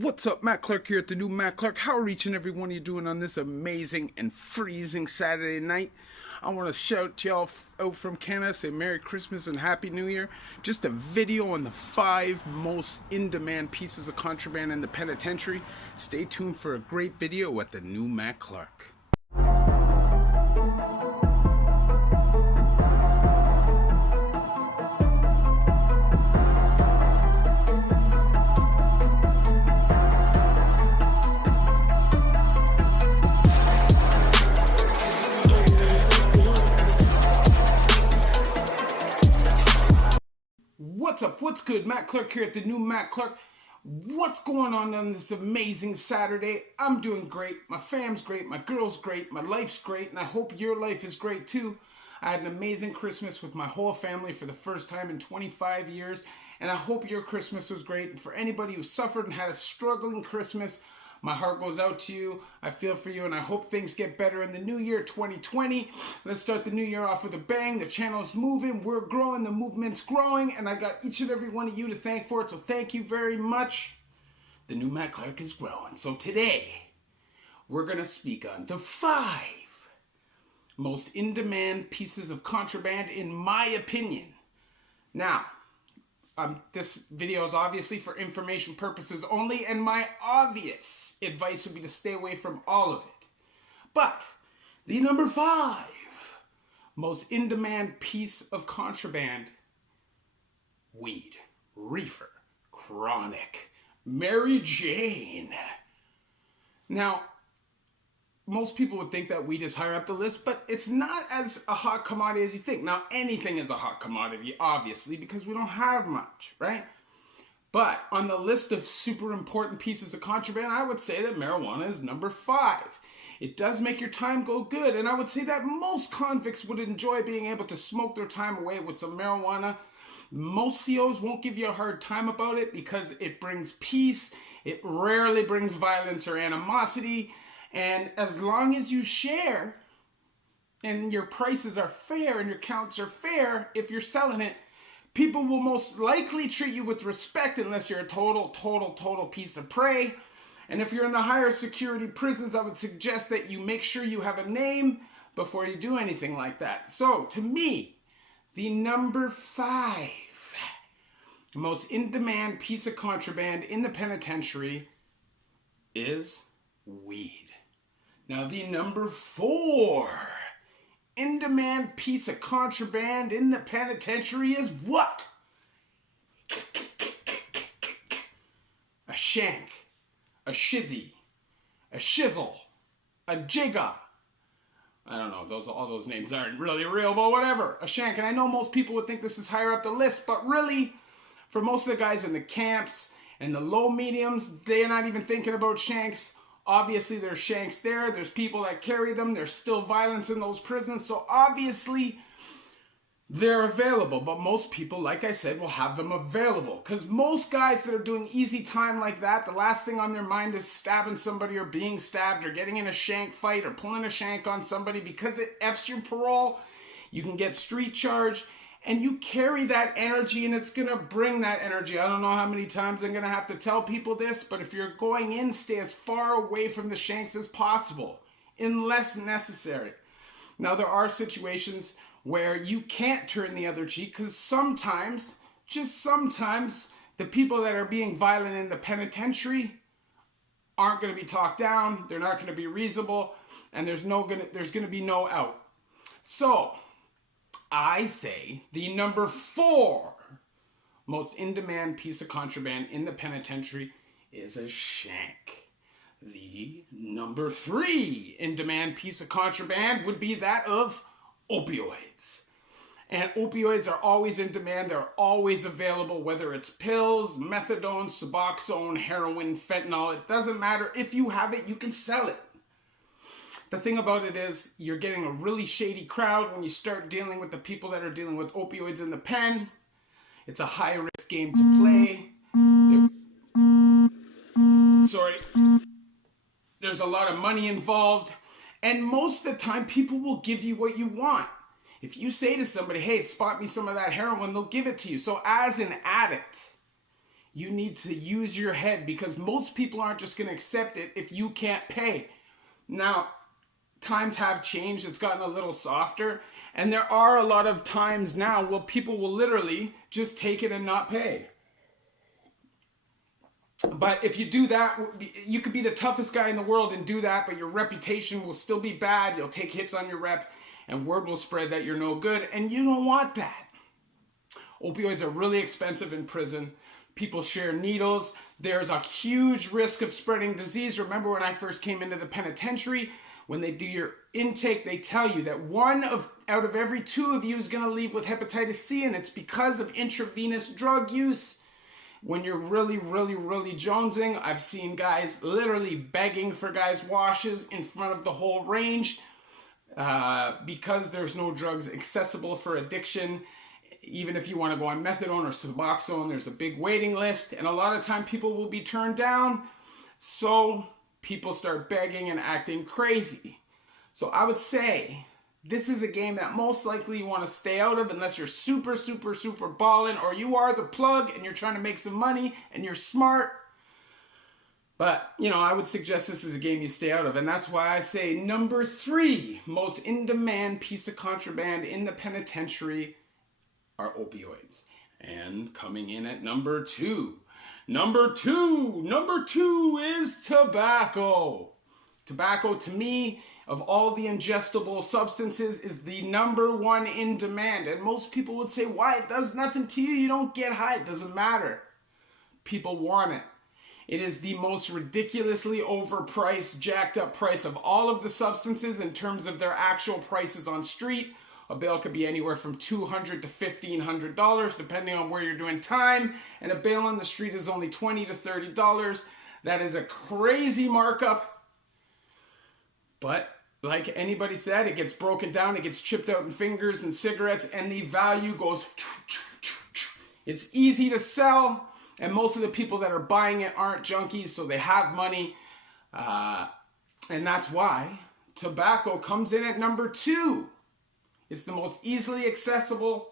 What's up, Matt Clark here at the new Matt Clark. How are each and every one of you doing on this amazing and freezing Saturday night? I want to shout y'all out from Canada, say Merry Christmas and Happy New Year. Just a video on the 5 most in-demand pieces of contraband in the penitentiary. Stay tuned for a great video at the new Matt Clark. What's up? What's good? Matt Clark here at the new Matt Clark. What's going on this amazing Saturday? I'm doing great. My fam's great. My girl's great. My life's great. And I hope your life is great too. I had an amazing Christmas with my whole family for the first time in 25 years. And I hope your Christmas was great. And for anybody who suffered and had a struggling Christmas, my heart goes out to you. I feel for you, and I hope things get better in the new year, 2020. Let's start the new year off with a bang. The channel's moving, we're growing, the movement's growing, and I got each and every one of you to thank for it, so thank you very much. The new Matt Clark is growing. So today, we're going to speak on the 5 most in-demand pieces of contraband, in my opinion. Now, this video is obviously for information purposes only, and my obvious advice would be to stay away from all of it. But the number 5 most in-demand piece of contraband: weed, reefer, chronic, Mary Jane. Now, most people would think that weed is higher up the list, but it's not as a hot commodity as you think. Now, anything is a hot commodity, obviously, because we don't have much, right? But on the list of super important pieces of contraband, I would say that marijuana is number 5. It does make your time go good, and I would say that most convicts would enjoy being able to smoke their time away with some marijuana. Most COs won't give you a hard time about it because it brings peace. It rarely brings violence or animosity. And as long as you share and your prices are fair and your counts are fair, if you're selling it, people will most likely treat you with respect unless you're a total piece of prey. And if you're in the higher security prisons, I would suggest that you make sure you have a name before you do anything like that. So, to me, the number 5 most in-demand piece of contraband in the penitentiary is weed. Now, the number 4 in-demand piece of contraband in the penitentiary is what? A shank, a shizzy, a shizzle, a jigga. I don't know, all those names aren't really real, but whatever. A shank. And I know most people would think this is higher up the list, but really, for most of the guys in the camps and the low mediums, they're not even thinking about shanks. Obviously, there's shanks there. There's people that carry them. There's still violence in those prisons. So obviously, they're available. But most people, like I said, will have them available. Because most guys that are doing easy time like that, the last thing on their mind is stabbing somebody or being stabbed or getting in a shank fight or pulling a shank on somebody. Because it F's your parole, you can get street charge. And you carry that energy, and it's going to bring that energy. I don't know how many times I'm going to have to tell people this, but if you're going in, stay as far away from the shanks as possible, unless necessary. Now, there are situations where you can't turn the other cheek, because sometimes, just sometimes, the people that are being violent in the penitentiary aren't going to be talked down, they're not going to be reasonable, and there's going to be no out. So I say the number 4 most in-demand piece of contraband in the penitentiary is a shank. The number 3 in-demand piece of contraband would be that of opioids. And opioids are always in demand. They're always available, whether it's pills, methadone, Suboxone, heroin, fentanyl. It doesn't matter. If you have it, you can sell it. The thing about it is, you're getting a really shady crowd when you start dealing with the people that are dealing with opioids in the pen. It's a high-risk game to play. There's a lot of money involved. And most of the time, people will give you what you want. If you say to somebody, hey, spot me some of that heroin, they'll give it to you. So as an addict, You need to use your head, because most people aren't just going to accept it if you can't pay. Now, times have changed. It's gotten a little softer. And there are a lot of times now where people will literally just take it and not pay. But if you do that, you could be the toughest guy in the world and do that, but your reputation will still be bad. You'll take hits on your rep, and word will spread that you're no good, and you don't want that. Opioids are really expensive in prison. People share needles. There's a huge risk of spreading disease. Remember when I first came into the penitentiary, when they do your intake, they tell you that out of every 2 of you is going to leave with hepatitis C, and it's because of intravenous drug use. When you're really, really, really jonesing, I've seen guys literally begging for guys' washes in front of the whole range because there's no drugs accessible for addiction. Even if you want to go on methadone or Suboxone, there's a big waiting list, and a lot of time people will be turned down. So people start begging and acting crazy. So I would say this is a game that most likely you want to stay out of unless you're super, super, super balling, or you are the plug and you're trying to make some money and you're smart. But, I would suggest this is a game you stay out of. And that's why I say number 3 most in-demand piece of contraband in the penitentiary are opioids. And coming in at number 2. Number two is tobacco. Tobacco, to me, of all the ingestible substances, is the number 1 in demand. And most people would say, why? It does nothing to you. You don't get high. It doesn't matter. People want it. It is the most ridiculously overpriced, jacked up price of all of the substances in terms of their actual prices on street. A bail could be anywhere from $200 to $1,500, depending on where you're doing time. And a bail on the street is only $20 to $30. That is a crazy markup. But like anybody said, it gets broken down, it gets chipped out in fingers and cigarettes, and the value goes. It's easy to sell, and most of the people that are buying it aren't junkies, so they have money. And that's why tobacco comes in at number 2. It's the most easily accessible.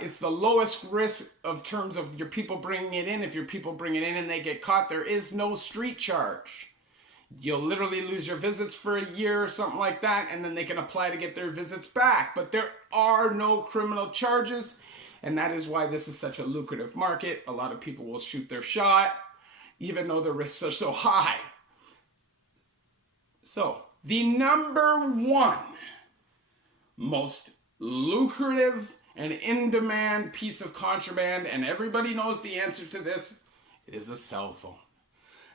It's the lowest risk of terms of your people bringing it in. If your people bring it in and they get caught, there is no street charge. You'll literally lose your visits for a year or something like that, and then they can apply to get their visits back. But there are no criminal charges, and that is why this is such a lucrative market. A lot of people will shoot their shot, even though the risks are so high. So, the number 1 most lucrative and in-demand piece of contraband, and everybody knows the answer to this, is a cell phone.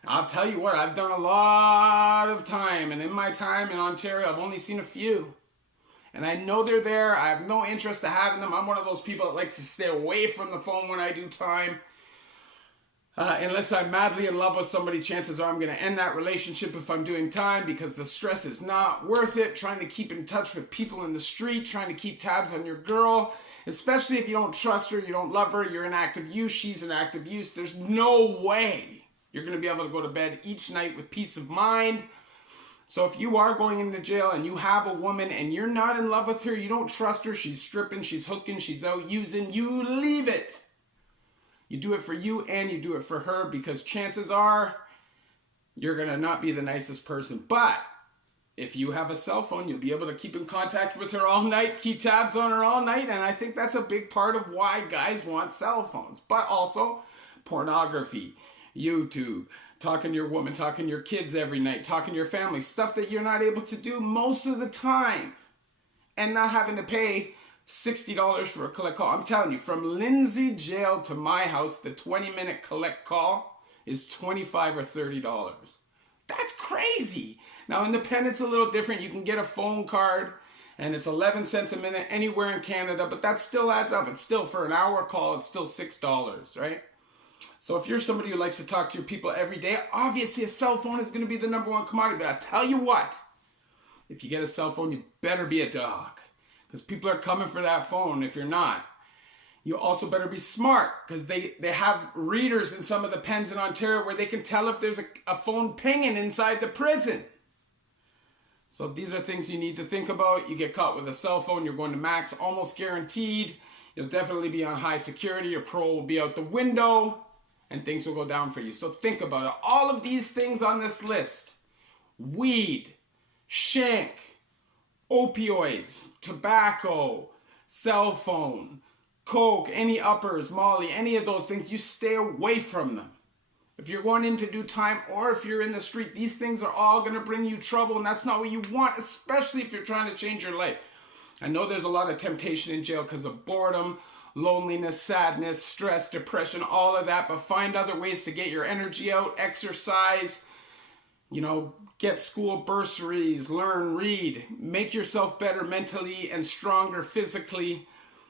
I'll tell you what, I've done a lot of time, and in my time in Ontario, I've only seen a few. And I know they're there. I have no interest in having them. I'm one of those people that likes to stay away from the phone when I do time. Unless I'm madly in love with somebody, chances are I'm going to end that relationship if I'm doing time, because the stress is not worth it. Trying to keep in touch with people in the street, trying to keep tabs on your girl, especially if you don't trust her, you don't love her, you're in active use, she's in active use. There's no way you're going to be able to go to bed each night with peace of mind. So if you are going into jail and you have a woman and you're not in love with her, you don't trust her, she's stripping, she's hooking, she's out using, you leave it. You do it for you and you do it for her, because chances are you're going to not be the nicest person. But if you have a cell phone, you'll be able to keep in contact with her all night, keep tabs on her all night. And I think that's a big part of why guys want cell phones. But also pornography, YouTube, talking to your woman, talking to your kids every night, talking to your family, stuff that you're not able to do most of the time, and not having to pay $60 for a collect call. I'm telling you, from Lindsay jail to my house, the 20-minute collect call is $25 or $30. That's crazy. Now, independent's a little different. You can get a phone card, and it's 11 cents a minute anywhere in Canada, but that still adds up. It's still, for an hour call, it's still $6, right? So if you're somebody who likes to talk to your people every day, obviously a cell phone is going to be the number 1 commodity. But I tell you what, if you get a cell phone, you better be a dog, because people are coming for that phone if you're not. You also better be smart, because they have readers in some of the pens in Ontario where they can tell if there's a phone pinging inside the prison. So these are things you need to think about. You get caught with a cell phone, you're going to max, almost guaranteed. You'll definitely be on high security. Your parole will be out the window. and things will go down for you. So think about it. All of these things on this list, weed, shank, opioids, tobacco, cell phone, coke, any uppers, molly, any of those things, you stay away from them. If you're going in to do time or if you're in the street, these things are all going to bring you trouble, and that's not what you want, especially if you're trying to change your life. I know there's a lot of temptation in jail because of boredom, loneliness, sadness, stress, depression, all of that, but find other ways to get your energy out, exercise, get school bursaries, learn, read, make yourself better mentally and stronger physically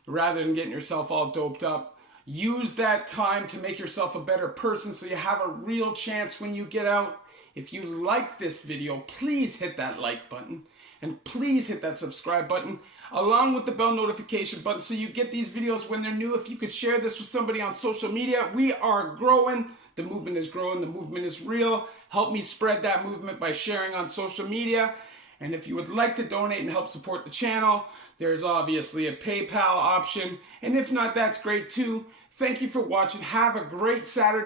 rather than getting yourself all doped up. Use that time to make yourself a better person so you have a real chance when you get out. If you like this video, please hit that like button and please hit that subscribe button along with the bell notification button so you get these videos when they're new. If you could share this with somebody on social media, we are growing. The movement is growing. The movement is real. Help me spread that movement by sharing on social media. And if you would like to donate and help support the channel, there's obviously a PayPal option. And if not, that's great too. Thank you for watching. Have a great Saturday.